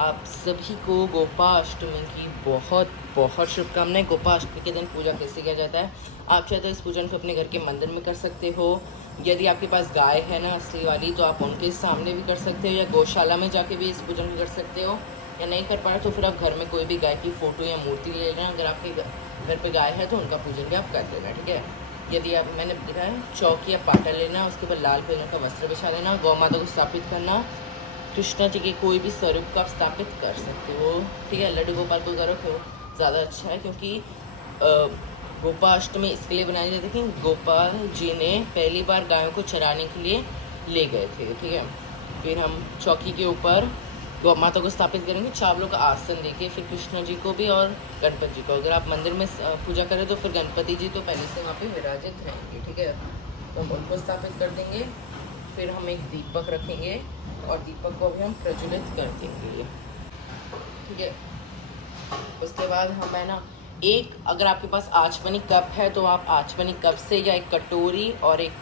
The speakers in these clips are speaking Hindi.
आप सभी को गोपाष्टमी की बहुत बहुत शुभकामनाएं। गोपाष्टमी के दिन पूजा कैसे किया जाता है, आप चाहे तो इस पूजन को अपने घर के मंदिर में कर सकते हो। यदि आपके पास गाय है ना असली वाली, तो आप उनके सामने भी कर सकते हो, या गौशाला में जाके भी इस पूजन को कर सकते हो। या नहीं कर पा रहे तो फिर आप घर में कोई भी गाय की फ़ोटो या मूर्ति ले लेना। अगर आपके घर पे गाय है तो उनका पूजन भी आप कर लेना, ठीक है। यदि आप, मैंने दिखा है, चौक या पाटा लेना, उसके ऊपर लाल कलर का वस्त्र बिछा लेना, गौ माता को स्थापित करना। कृष्णा जी के कोई भी स्वरूप को आप स्थापित कर सकते हो, ठीक है। लड्डू गोपाल को करो क्यों ज़्यादा अच्छा है, क्योंकि गोपाष्टमी इसके लिए बनाई जाती है कि गोपाल जी ने पहली बार गायों को चराने के लिए ले गए थे, ठीक है। फिर हम चौकी के ऊपर गौ माता को स्थापित करेंगे, चावलों का आसन देके, फिर कृष्ण जी को भी और गणपति जी को। अगर आप मंदिर में पूजा करें तो फिर गणपति जी तो पहले से वहाँ पे विराजित रहेंगे, ठीक है। तो हम उनको स्थापित कर देंगे। फिर हम एक दीपक रखेंगे और दीपक को भी हम प्रज्वलित कर देंगे, ठीक है। उसके बाद हम है ना, एक, अगर आपके पास आचमनी कप है तो आप आचमनी कप से, या एक कटोरी और एक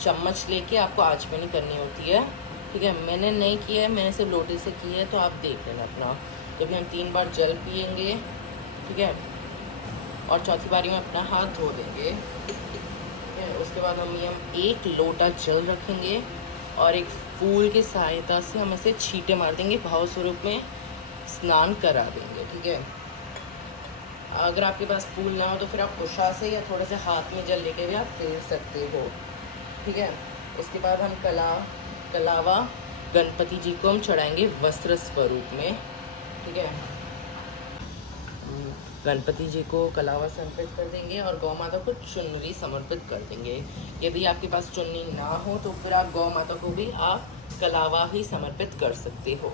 चम्मच लेके आपको आचमनी करनी होती है, ठीक है। मैंने नहीं किया है, मैंने सिर्फ लोटे से की है, तो आप देख लेना अपना। जब हम 3 बार जल पिएंगे, ठीक है, और चौथी बारी में अपना हाथ धो देंगे, ठीक है। उसके बाद हम एक लोटा जल रखेंगे और एक फूल की सहायता से हम ऐसे छींटे मार देंगे, भाव स्वरूप में स्नान करा देंगे, ठीक है। अगर आपके पास फूल ना हो तो फिर आप कुशा से या थोड़े से हाथ में जल लेके भी आप फेर सकते हो, ठीक है। उसके बाद हम कलावा गणपति जी को हम चढ़ाएंगे वस्त्र स्वरूप में, ठीक है। गणपति जी को कलावा समर्पित कर देंगे और गौ माता को चुनरी समर्पित कर देंगे। यदि आपके पास चुन्नी ना हो तो फिर आप गौ माता को भी आप कलावा ही समर्पित कर सकते हो,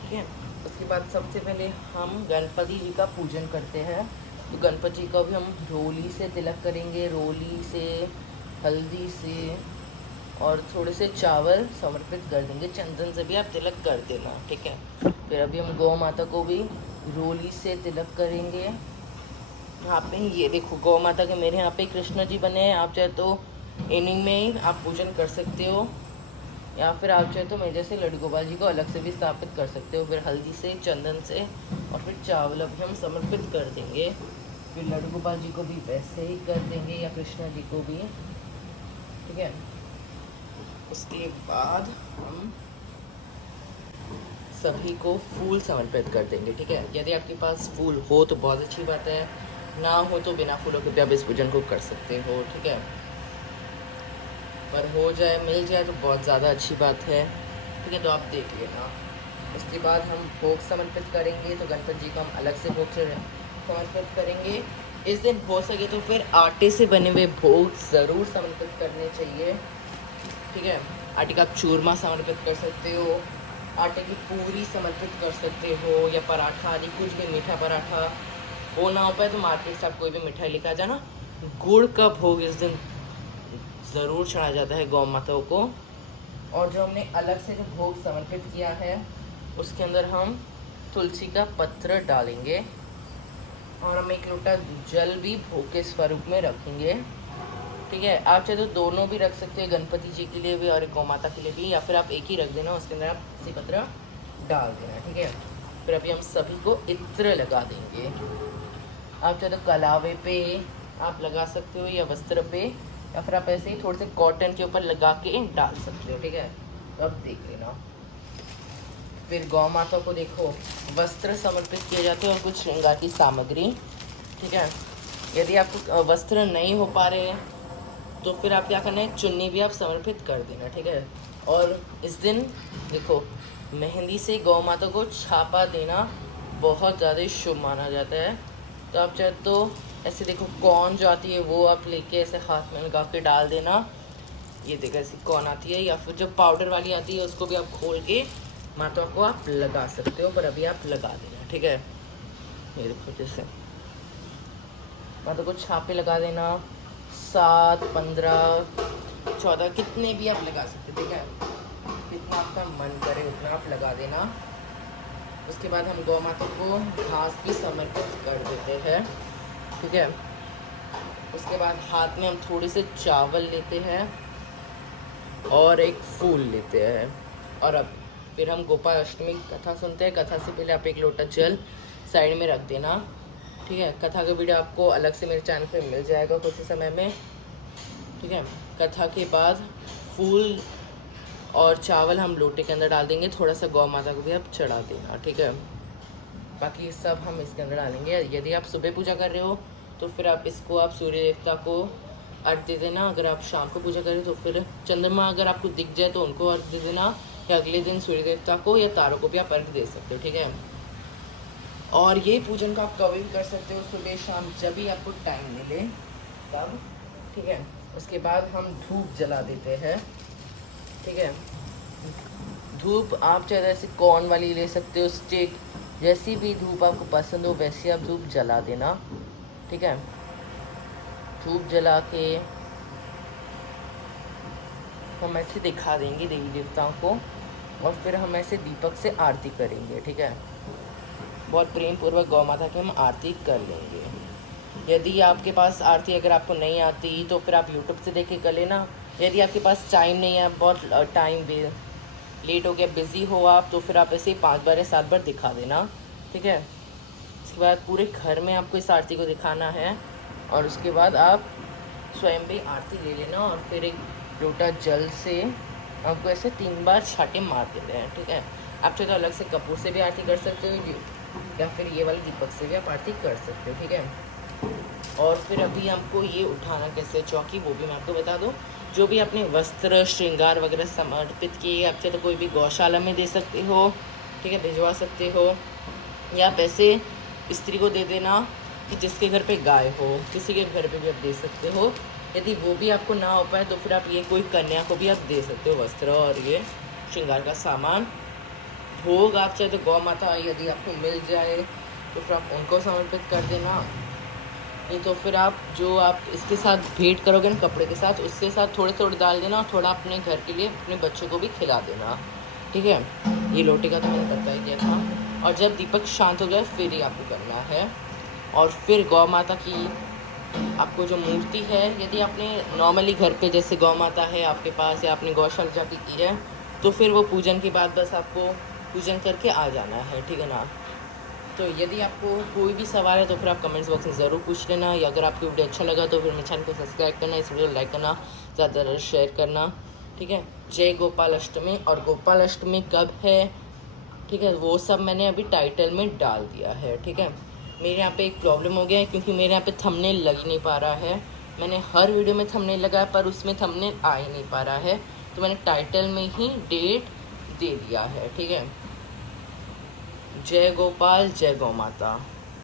ठीक है। उसके बाद सबसे पहले हम गणपति जी का पूजन करते हैं। तो गणपति जी को भी हम रोली से तिलक करेंगे, रोली से, हल्दी से और थोड़े से चावल समर्पित कर देंगे। चंदन से भी आप तिलक कर देना, ठीक है। फिर अभी हम गौ माता को भी रोली से तिलक करेंगे। यहाँ पे ये देखो, गौ माता के मेरे यहाँ पे कृष्ण जी बने हैं। आप चाहे तो इन्हीं में ही आप पूजन कर सकते हो, या फिर आप चाहे तो मेरे जैसे लड्डू गोपाल जी को अलग से भी स्थापित कर सकते हो। फिर हल्दी से, चंदन से और फिर चावल अभी हम समर्पित कर देंगे। फिर लड्डू गोपाल जी को भी वैसे ही कर देंगे, या कृष्ण जी को भी, ठीक है। उसके बाद हम सभी को फूल समर्पित कर देंगे, ठीक है। यदि आपके पास फूल हो तो बहुत अच्छी बात है, ना हो तो बिना फूलों के भी आप इस पूजन को कर सकते हो, ठीक है। पर हो जाए, मिल जाए तो बहुत ज़्यादा अच्छी बात है, ठीक है। तो आप देख लेना। उसके बाद हम भोग समर्पित करेंगे। तो गणपति जी को हम अलग से भोग समर्पित करेंगे। इस दिन हो सके तो फिर आटे से बने हुए भोग ज़रूर समर्पित करने चाहिए, ठीक है। आटे का चूरमा समर्पित कर सकते हो, आटे की पूरी समर्पित कर सकते हो, या पराठा आदि कुछ भी, मीठा पराठा। वो ना हो पाए तो मार्केट से आप कोई भी मिठाई लेकर आ जाना। गुड़ का भोग इस दिन ज़रूर चढ़ाया जाता है गौ माताओं को। और जो हमने अलग से जो भोग समर्पित किया है उसके अंदर हम तुलसी का पत्र डालेंगे, और हम एक लोटा जल भी भोग के स्वरूप में रखेंगे, ठीक है। आप चाहे तो दोनों भी रख सकते हैं, गणपति जी के लिए भी और गौ माता के लिए भी, या फिर आप एक ही रख देना, उसके अंदर आप तुलसी पत्र डाल देना, ठीक है। फिर अभी हम सभी को इत्र लगा देंगे। आप चाहे तो कलावे पे आप लगा सकते हो, या वस्त्र पे, या फिर आप ऐसे ही थोड़े से कॉटन के ऊपर लगा के डाल सकते हो, ठीक है। तो अब देख लेना। फिर गौ माता को देखो वस्त्र समर्पित किए जाते हैं और कुछ श्रृंगार की सामग्री, ठीक है। यदि आपको वस्त्र नहीं हो पा रहे हैं तो फिर आप क्या करना है, चुन्नी भी आप समर्पित कर देना, ठीक है। और इस दिन देखो, मेहंदी से गौ माता को छापा देना बहुत ज़्यादा शुभ माना जाता है। तो आप चाहे तो ऐसे देखो, कौन जो आती है वो आप लेके ऐसे हाथ में लगा के डाल देना। ये देखो ऐसी कौन आती है, या फिर जो पाउडर वाली आती है उसको भी आप खोल के माता को आप लगा सकते हो, पर अभी आप लगा देना, ठीक है। ये देखो, जैसे माता को छापे लगा देना, 7, 15, 14 कितने भी आप लगा सकते, ठीक है। जितना आपका मन करे उतना आप लगा देना। उसके बाद हम गौ माता को घास भी समर्पित कर देते हैं, ठीक है। उसके बाद हाथ में हम थोड़े से चावल लेते हैं और एक फूल लेते हैं, और अब फिर हम गोपाल अष्टमी कथा सुनते हैं। कथा से पहले आप एक लोटा जल साइड में रख देना, ठीक है। कथा का वीडियो आपको अलग से मेरे चैनल पे मिल जाएगा कुछ ही समय में, ठीक है। कथा के बाद फूल और चावल हम लोटे के अंदर डाल देंगे, थोड़ा सा गौ माता को भी आप चढ़ा देना, ठीक है। बाकी सब हम इसके अंदर डालेंगे। यदि आप सुबह पूजा कर रहे हो तो फिर आप इसको आप सूर्य देवता को अर्घ दे देना। अगर आप शाम को पूजा कर रहे हो तो फिर चंद्रमा अगर आपको दिख जाए तो उनको अर्घ दे देना, या अगले दिन सूर्य देवता को या तारों को भी आप अर्घ दे सकते हो, ठीक है। और ये पूजन को आप कभी भी कर सकते हो, सुबह शाम जब भी आपको टाइम मिले तब, ठीक है। उसके बाद हम धूप जला देते हैं, ठीक है। धूप आप चाहे जैसे कॉर्न वाली ले सकते हो, स्टिक, जैसी भी धूप आपको पसंद हो वैसी आप धूप जला देना, ठीक है। धूप जला के हम ऐसे दिखा देंगे देवी देवताओं को, और फिर हम ऐसे दीपक से आरती करेंगे, ठीक है। बहुत प्रेम पूर्वक गौ माता की हम आरती कर लेंगे। यदि आपके पास आरती अगर आपको नहीं आती तो फिर आप यूट्यूब से देख के कर लेना। यदि आपके पास टाइम नहीं है, बहुत टाइम भी लेट हो गया, बिज़ी हो आप, तो फिर आप ऐसे ही 5 बार या 7 बार दिखा देना, ठीक है। उसके बाद पूरे घर में आपको इस आरती को दिखाना है, और उसके बाद आप स्वयं भी आरती ले लेना, और फिर एक लोटा जल से आपको ऐसे 3 बार छाटे मार देते हैं, ठीक है। आप चाहे तो अलग से कपूर से भी आरती कर सकते हो, या फिर ये वाले दीपक से भी आप आरती कर सकते हो, ठीक है। और फिर अभी हमको ये उठाना कैसे चौकी, वो भी मैं आपको बता दूँ। जो भी अपने वस्त्र श्रृंगार वगैरह समर्पित किए, आप चाहे तो कोई भी गौशाला में दे सकते हो, ठीक है, भिजवा सकते हो, या पैसे स्त्री को दे देना कि जिसके घर पे गाय हो, किसी के घर पे भी आप दे सकते हो। यदि वो भी आपको ना हो पाए तो फिर आप ये कोई कन्या को भी आप दे सकते हो वस्त्र और ये श्रृंगार का सामान। भोग आप चाहे तो गौ माता यदि आपको मिल जाए तो फिर आप उनको समर्पित कर देना, नहीं तो फिर आप जो आप इसके साथ भेंट करोगे ना कपड़े के साथ, उसके साथ थोड़े थोड़े डाल देना, और थोड़ा अपने घर के लिए अपने बच्चों को भी खिला देना, ठीक है। ये लोटे का तो मैंने बता ही दिया था। और जब दीपक शांत हो जाए फिर ही आपको करना है। और फिर गौ माता की आपको जो मूर्ति है, यदि आपने नॉर्मली घर पे जैसे गौ माता है आपके पास, या आपने गौशाला जाके की है, तो फिर वो पूजन के बाद बस आपको पूजन करके आ जाना है, ठीक है ना। तो यदि आपको कोई भी सवाल है तो फिर आप कमेंट्स बॉक्स में ज़रूर पूछ लेना, या अगर आपको वीडियो अच्छा लगा तो फिर मेरे चैनल को सब्सक्राइब करना, इस वीडियो को लाइक करना, ज़्यादा ज़्यादा शेयर करना, ठीक है। जय गोपाल अष्टमी। और गोपाल अष्टमी कब है, ठीक है, वो सब मैंने अभी टाइटल में डाल दिया है, ठीक है। मेरे यहाँ पे एक प्रॉब्लम हो गया है, क्योंकि मेरे यहाँ पे थंबनेल लग ही नहीं पा रहा है। मैंने हर वीडियो में थंबनेल लगाया पर उसमें थंबनेल आ ही नहीं पा रहा है, तो मैंने टाइटल में ही डेट दे दिया है, ठीक है। जय गोपाल, जय गौ माता।